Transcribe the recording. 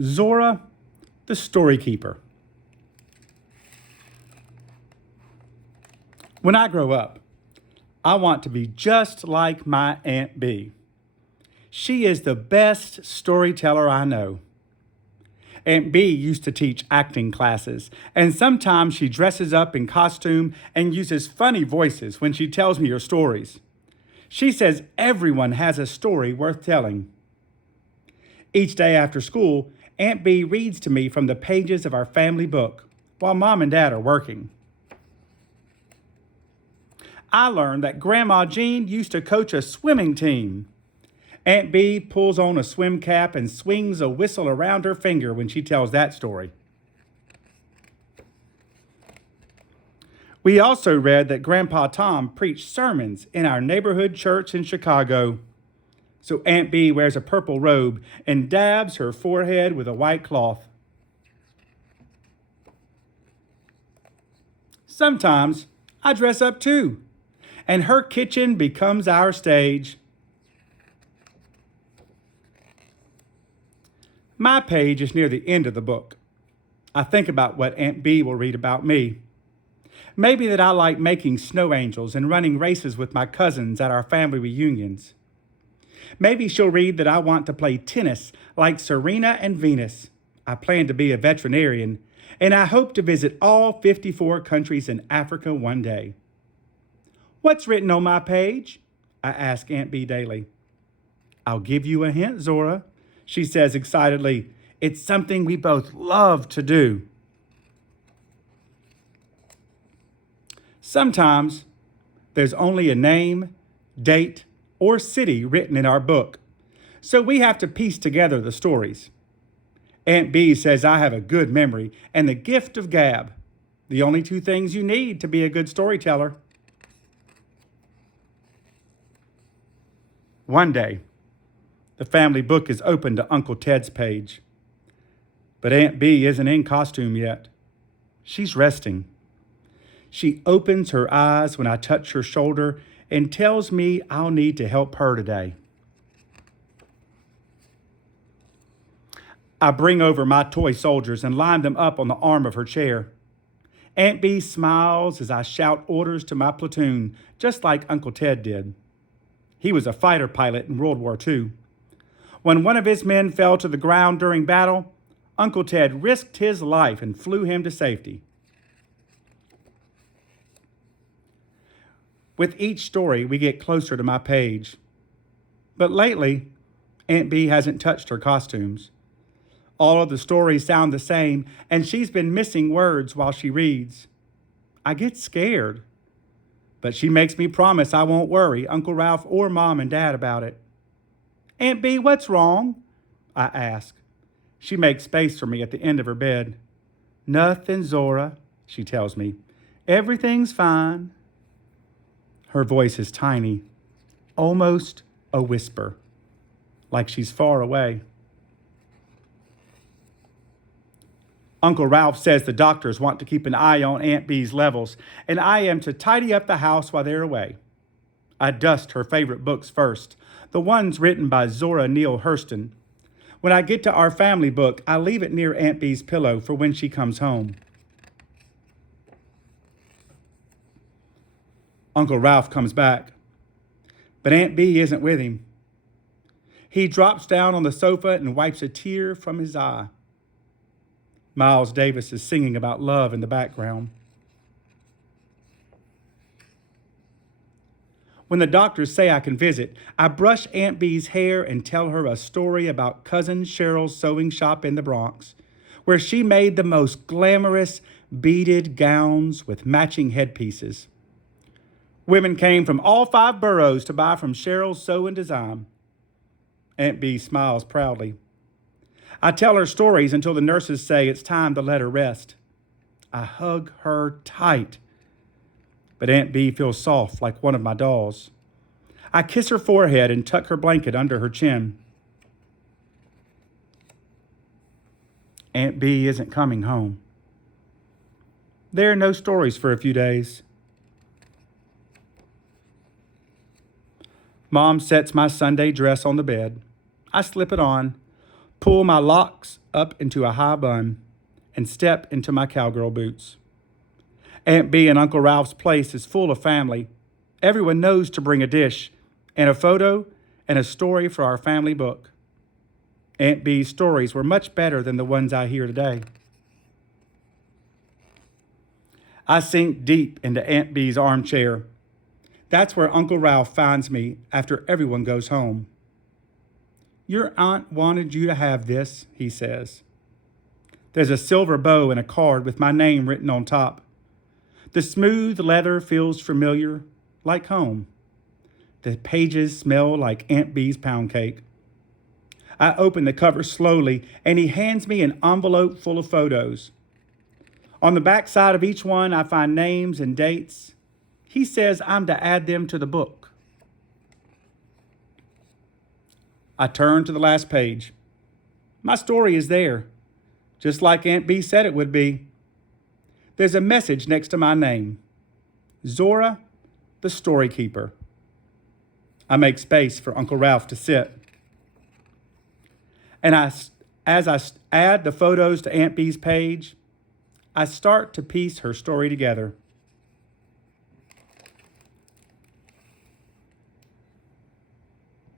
Zora, the storykeeper. When I grow up, I want to be just like my Aunt Bea. She is the best storyteller I know. Aunt Bea used to teach acting classes, and sometimes she dresses up in costume and uses funny voices when she tells me her stories. She says everyone has a story worth telling. Each day after school, Aunt Bea reads to me from the pages of our family book while Mom and Dad are working. I learned that Grandma Jean used to coach a swimming team. Aunt Bea pulls on a swim cap and swings a whistle around her finger when she tells that story. We also read that Grandpa Tom preached sermons in our neighborhood church in Chicago. So Aunt Bea wears a purple robe and dabs her forehead with a white cloth. Sometimes I dress up too, and her kitchen becomes our stage. My page is near the end of the book. I think about what Aunt Bea will read about me. Maybe that I like making snow angels and running races with my cousins at our family reunions. Maybe she'll read that I want to play tennis like Serena and Venus. I plan to be a veterinarian, and I hope to visit all 54 countries in Africa one day. What's written on my page? I ask Aunt Bea daily. I'll give you a hint, Zora, she says excitedly. It's something we both love to do. Sometimes there's only a name, date, or city written in our book, so we have to piece together the stories. Aunt Bea says I have a good memory and the gift of gab, the only two things you need to be a good storyteller. One day, the family book is open to Uncle Ted's page, but Aunt Bea isn't in costume yet. She's resting. She opens her eyes when I touch her shoulder and tells me I'll need to help her today. I bring over my toy soldiers and line them up on the arm of her chair. Aunt Bea smiles as I shout orders to my platoon, just like Uncle Ted did. He was a fighter pilot in World War II. When one of his men fell to the ground during battle, Uncle Ted risked his life and flew him to safety. With each story, we get closer to my page. But lately, Aunt Bea hasn't touched her costumes. All of the stories sound the same, and she's been missing words while she reads. I get scared, but she makes me promise I won't worry Uncle Ralph or Mom and Dad about it. Aunt Bea, what's wrong? I ask. She makes space for me at the end of her bed. Nothing, Zora, she tells me. Everything's fine. Her voice is tiny, almost a whisper, like she's far away. Uncle Ralph says the doctors want to keep an eye on Aunt Bea's levels, and I am to tidy up the house while they're away. I dust her favorite books first, the ones written by Zora Neale Hurston. When I get to our family book, I leave it near Aunt Bea's pillow for when she comes home. Uncle Ralph comes back, but Aunt Bea isn't with him. He drops down on the sofa and wipes a tear from his eye. Miles Davis is singing about love in the background. When the doctors say I can visit, I brush Aunt Bea's hair and tell her a story about Cousin Cheryl's sewing shop in the Bronx, where she made the most glamorous beaded gowns with matching headpieces. Women came from all 5 boroughs to buy from Cheryl's Sew and Design. Aunt Bea smiles proudly. I tell her stories until the nurses say it's time to let her rest. I hug her tight, but Aunt Bea feels soft like one of my dolls. I kiss her forehead and tuck her blanket under her chin. Aunt Bea isn't coming home. There are no stories for a few days. Mom sets my Sunday dress on the bed. I slip it on, pull my locks up into a high bun, and step into my cowgirl boots. Aunt Bea and Uncle Ralph's place is full of family. Everyone knows to bring a dish and a photo and a story for our family book. Aunt Bea's stories were much better than the ones I hear today. I sink deep into Aunt Bea's armchair. That's where Uncle Ralph finds me after everyone goes home. Your aunt wanted you to have this, he says. There's a silver bow and a card with my name written on top. The smooth leather feels familiar, like home. The pages smell like Aunt Bea's pound cake. I open the cover slowly, and he hands me an envelope full of photos. On the back side of each one, I find names and dates. He says I'm to add them to the book. I turn to the last page. My story is there, just like Aunt Bea said it would be. There's a message next to my name. Zora, the storykeeper. I make space for Uncle Ralph to sit. And as I add the photos to Aunt Bea's page, I start to piece her story together.